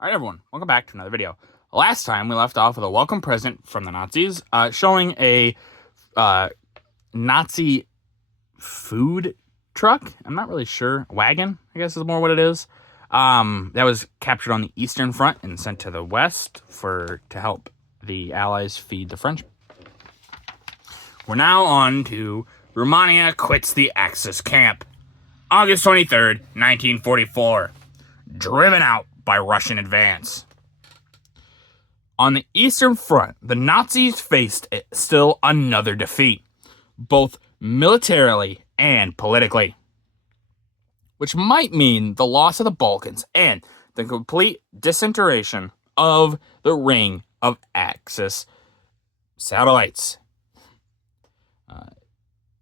Alright everyone, welcome back to another video. Last time we left off with a welcome present from the Nazis, showing a Nazi food truck. I'm not really sure. Wagon, I guess is more what it is. That was captured on the Eastern Front and sent to the West to help the Allies feed the French. We're now on to Romania quits the Axis camp. August 23rd, 1944. Driven out by Russian advance. On the Eastern Front, the Nazis faced still another defeat, both militarily and politically, which might mean the loss of the Balkans and the complete disintegration of the ring of Axis satellites.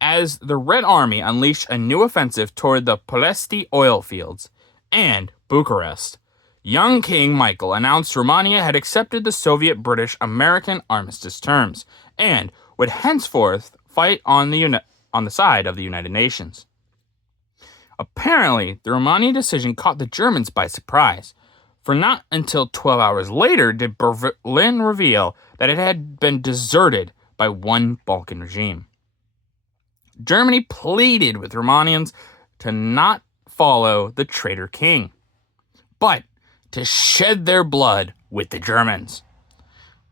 As the Red Army unleashed a new offensive toward the Ploesti oil fields and Bucharest, young King Michael announced Romania had accepted the Soviet-British-American armistice terms and would henceforth fight on the side of the United Nations. Apparently, the Romanian decision caught the Germans by surprise, for not until 12 hours later did Berlin reveal that it had been deserted by one Balkan regime. Germany pleaded with Romanians to not follow the traitor king, but to shed their blood with the Germans.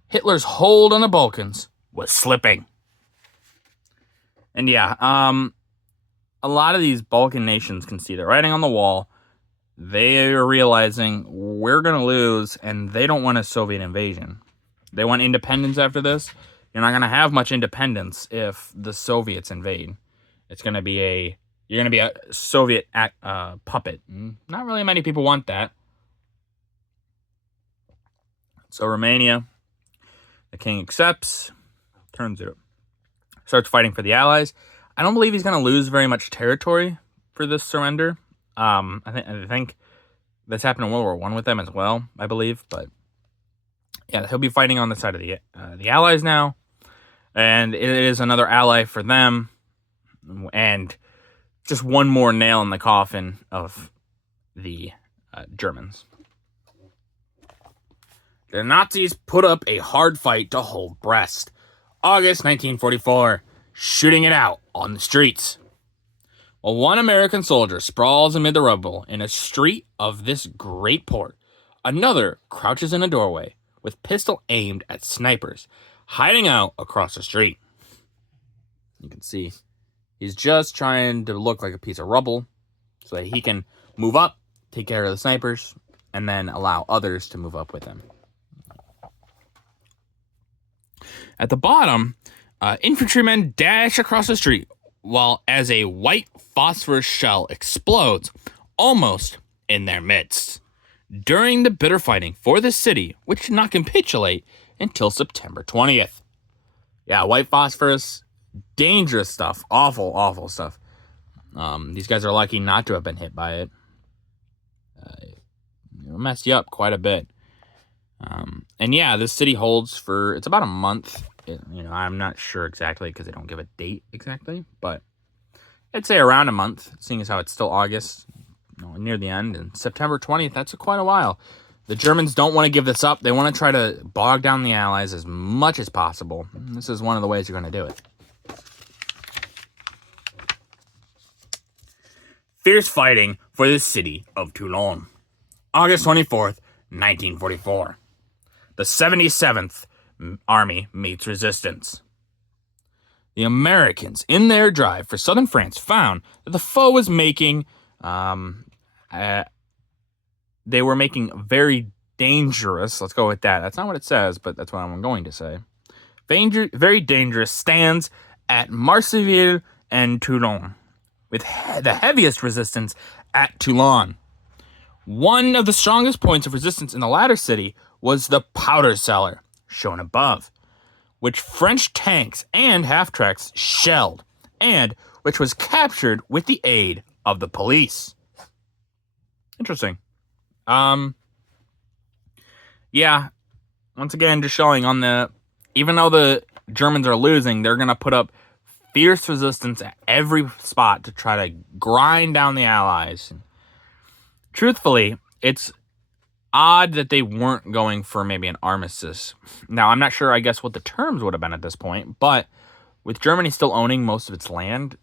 Hitler's hold on the Balkans was slipping. And yeah, a lot of these Balkan nations can see the writing on the wall. They are realizing we're going to lose, and they don't want a Soviet invasion. They want independence after this. You're not going to have much independence if the Soviets invade. It's going to be you're going to be a Soviet puppet. Not really many people want that. So Romania, the king accepts, starts fighting for the Allies. I don't believe he's going to lose very much territory for this surrender. I think this happened in World War I with them as well, I believe. But yeah, he'll be fighting on the side of the Allies now, and it is another ally for them, and just one more nail in the coffin of the Germans. The Nazis put up a hard fight to hold Brest. August 1944, shooting it out on the streets. While one American soldier sprawls amid the rubble in a street of this great port, another crouches in a doorway with pistol aimed at snipers hiding out across the street. You can see he's just trying to look like a piece of rubble so that he can move up, take care of the snipers, and then allow others to move up with him. At the bottom, infantrymen dash across the street while as a white phosphorus shell explodes almost in their midst during the bitter fighting for the city, which did not capitulate until September 20th. Yeah, white phosphorus, dangerous stuff, awful stuff. These guys are lucky not to have been hit by it. It'll mess you up quite a bit. And yeah, this city holds for, it's about a month. I'm not sure exactly because they don't give a date exactly, but I'd say around a month, seeing as how it's still August, near the end, and September 20th, that's quite a while. The Germans don't want to give this up. They want to try to bog down the Allies as much as possible. This is one of the ways you're going to do it. Fierce fighting for the city of Tulon. August 24th, 1944. The 77th Army meets resistance. The Americans, in their drive for southern France, found that the foe was making, they were making very dangerous, let's go with that. That's not what it says, but that's what I'm going to say. Very dangerous stands at Marseillais and Toulon, with the heaviest resistance at Tulon. One of the strongest points of resistance in the latter city was the powder cellar, shown above, which French tanks and half-tracks shelled, and which was captured with the aid of the police. Interesting. Yeah, once again, just showing even though the Germans are losing, they're going to put up fierce resistance at every spot to try to grind down the Allies. Truthfully, it's odd that they weren't going for maybe an armistice. Now, I'm not sure, I guess, what the terms would have been at this point, but with Germany still owning most of its land,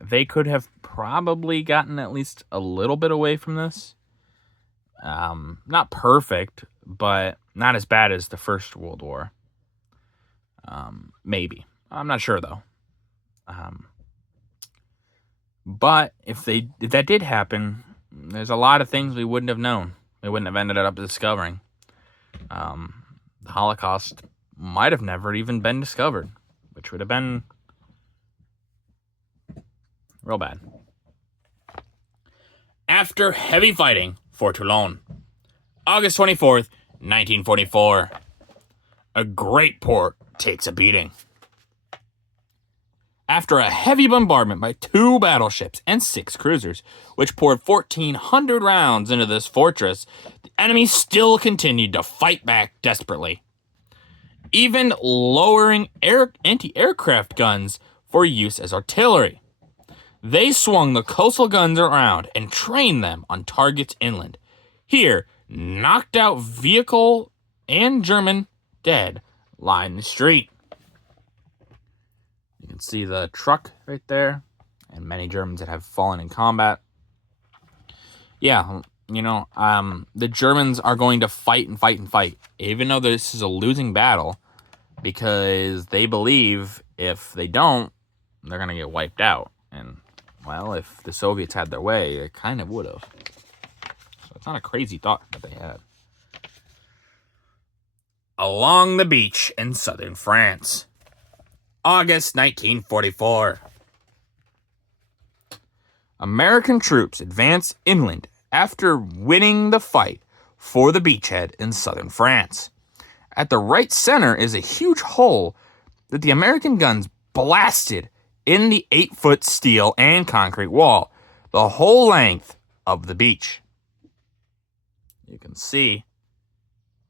they could have probably gotten at least a little bit away from this. Not perfect, but not as bad as the First World War. Maybe. I'm not sure, though. But if that did happen, there's a lot of things we wouldn't have known. We wouldn't have ended up discovering. The Holocaust might have never even been discovered, which would have been real bad. After heavy fighting for Toulon, August 24th, 1944, a great port takes a beating. After a heavy bombardment by 2 battleships and 6 cruisers, which poured 1,400 rounds into this fortress, the enemy still continued to fight back desperately, even lowering anti-aircraft guns for use as artillery. They swung the coastal guns around and trained them on targets inland. Here, knocked out vehicle and German dead lie in the street. You can see the truck right there, and many Germans that have fallen in combat. Yeah, the Germans are going to fight and fight and fight, even though this is a losing battle, because they believe if they don't, they're going to get wiped out. And, well, if the Soviets had their way, they kind of would have. So it's not a crazy thought that they had. Along the beach in southern France, August 1944. American troops advance inland after winning the fight for the beachhead in southern France. At the right center is a huge hole that the American guns blasted in the 8-foot steel and concrete wall, the whole length of the beach. You can see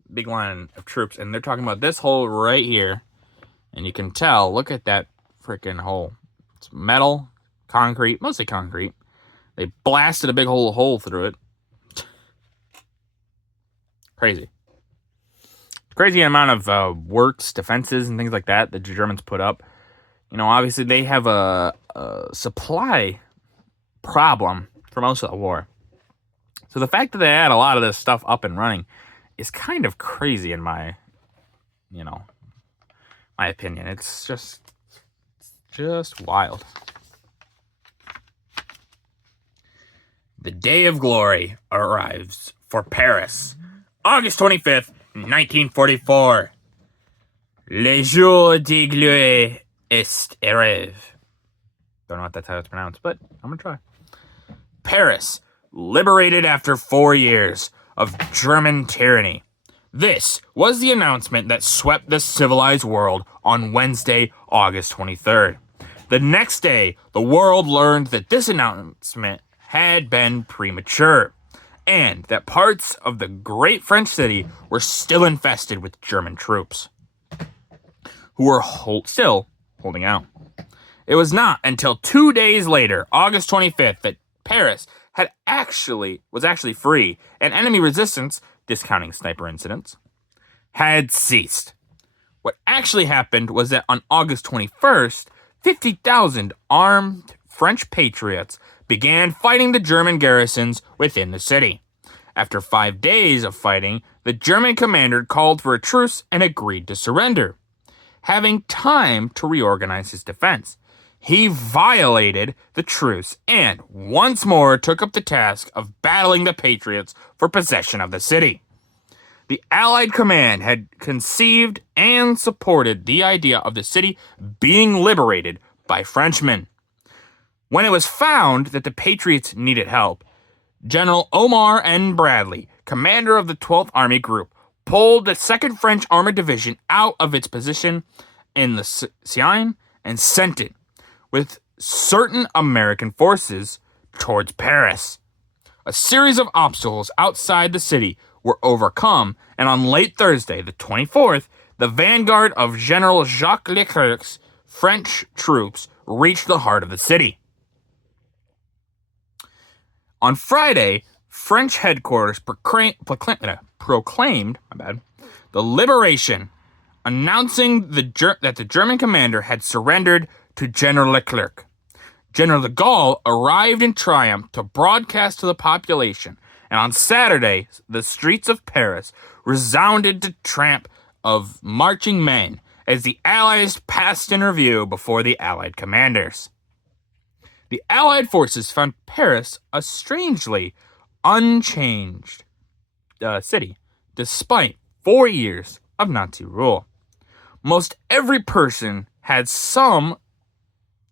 a big line of troops, and they're talking about this hole right here. And you can tell, look at that freaking hole. It's metal, concrete, mostly concrete. They blasted a big hole through it. Crazy. Crazy amount of works, defenses, and things like that the Germans put up. Obviously they have a supply problem for most of the war. So the fact that they had a lot of this stuff up and running is kind of crazy in my opinion. It's just wild. The day of glory arrives for Paris, August 25th, 1944. Le jour de gloire est arrivé. Don't know if that's how it's pronounced, but I'm gonna try. Paris, liberated after 4 years of German tyranny. This was the announcement that swept the civilized world on Wednesday, August 23rd. The next day, the world learned that this announcement had been premature, and that parts of the great French city were still infested with German troops, who were still holding out. It was not until 2 days later, August 25th, that Paris was actually free, and enemy resistance, discounting sniper incidents, had ceased. What actually happened was that on August 21st, 50,000 armed French patriots began fighting the German garrisons within the city. After 5 days of fighting, the German commander called for a truce and agreed to surrender, having time to reorganize his defense. He violated the truce and once more took up the task of battling the patriots for possession of the city. The Allied command had conceived and supported the idea of the city being liberated by Frenchmen. When it was found that the patriots needed help, General Omar N. Bradley, commander of the 12th Army Group, pulled the 2nd French Armored Division out of its position in the Seine and sent it, with certain American forces, towards Paris. A series of obstacles outside the city were overcome, and on late Thursday, the 24th, the vanguard of General Jacques Leclerc's French troops reached the heart of the city. On Friday, French headquarters proclaimed the liberation, announcing that the German commander had surrendered to General Leclerc. General de Gaulle arrived in triumph to broadcast to the population, and on Saturday, the streets of Paris resounded to tramp of marching men as the Allies passed in review before the Allied commanders. The Allied forces found Paris a strangely unchanged city, despite 4 years of Nazi rule. Most every person had some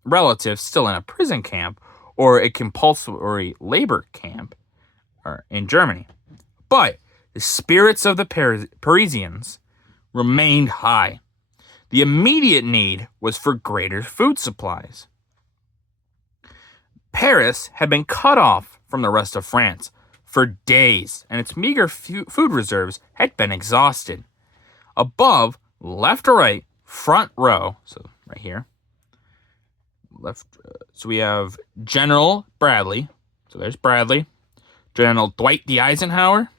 relative still in a prison camp or a compulsory labor camp in Germany. But the spirits of the Parisians remained high. The immediate need was for greater food supplies. Paris had been cut off from the rest of France for days, and its meager food reserves had been exhausted. Above, left or right, front row, so right here, left. So we have General Bradley. So there's Bradley. General Dwight D. Eisenhower,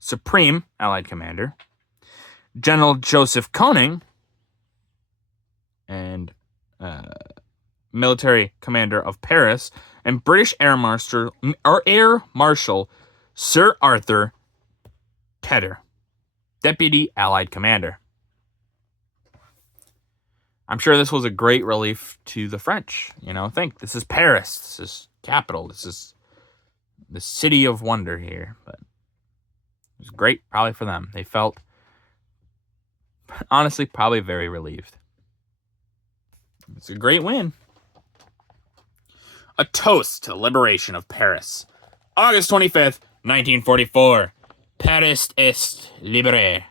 Supreme Allied Commander. General Joseph Koenig, and Military Commander of Paris, and British Air Marshal Sir Arthur Tedder, Deputy Allied Commander. I'm sure this was a great relief to the French. Think, this is Paris. This is capital. This is the city of wonder here. But it was great probably for them. They felt, honestly, probably very relieved. It's a great win. A toast to the liberation of Paris. August 25th, 1944. Paris est libérée.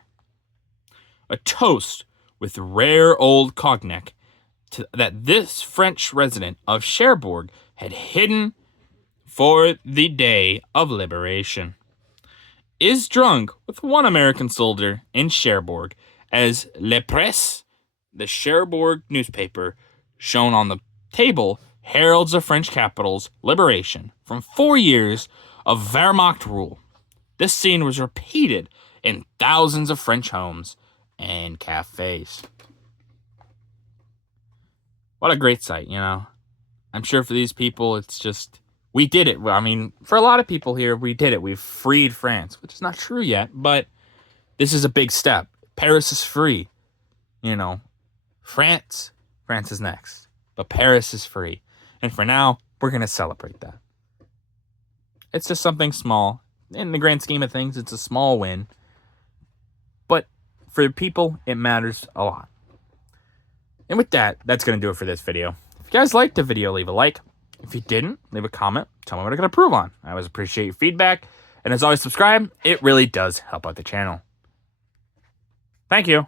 A toast with rare old cognac that this French resident of Cherbourg had hidden for the day of liberation. Is drunk with one American soldier in Cherbourg as Le Presse, the Cherbourg newspaper, shown on the table, heralds the French capital's liberation from 4 years of Wehrmacht rule. This scene was repeated in thousands of French homes and cafes. What a great sight, I'm sure for these people, it's just, we did it. I mean, for a lot of people here, we did it. We've freed France, which is not true yet, but this is a big step. Paris is free. France is next, but Paris is free. And for now, we're going to celebrate that. It's just something small. In the grand scheme of things, it's a small win. But for people, it matters a lot. And with that, that's going to do it for this video. If you guys liked the video, leave a like. If you didn't, leave a comment. Tell me what I can improve on. I always appreciate your feedback. And as always, subscribe. It really does help out the channel. Thank you.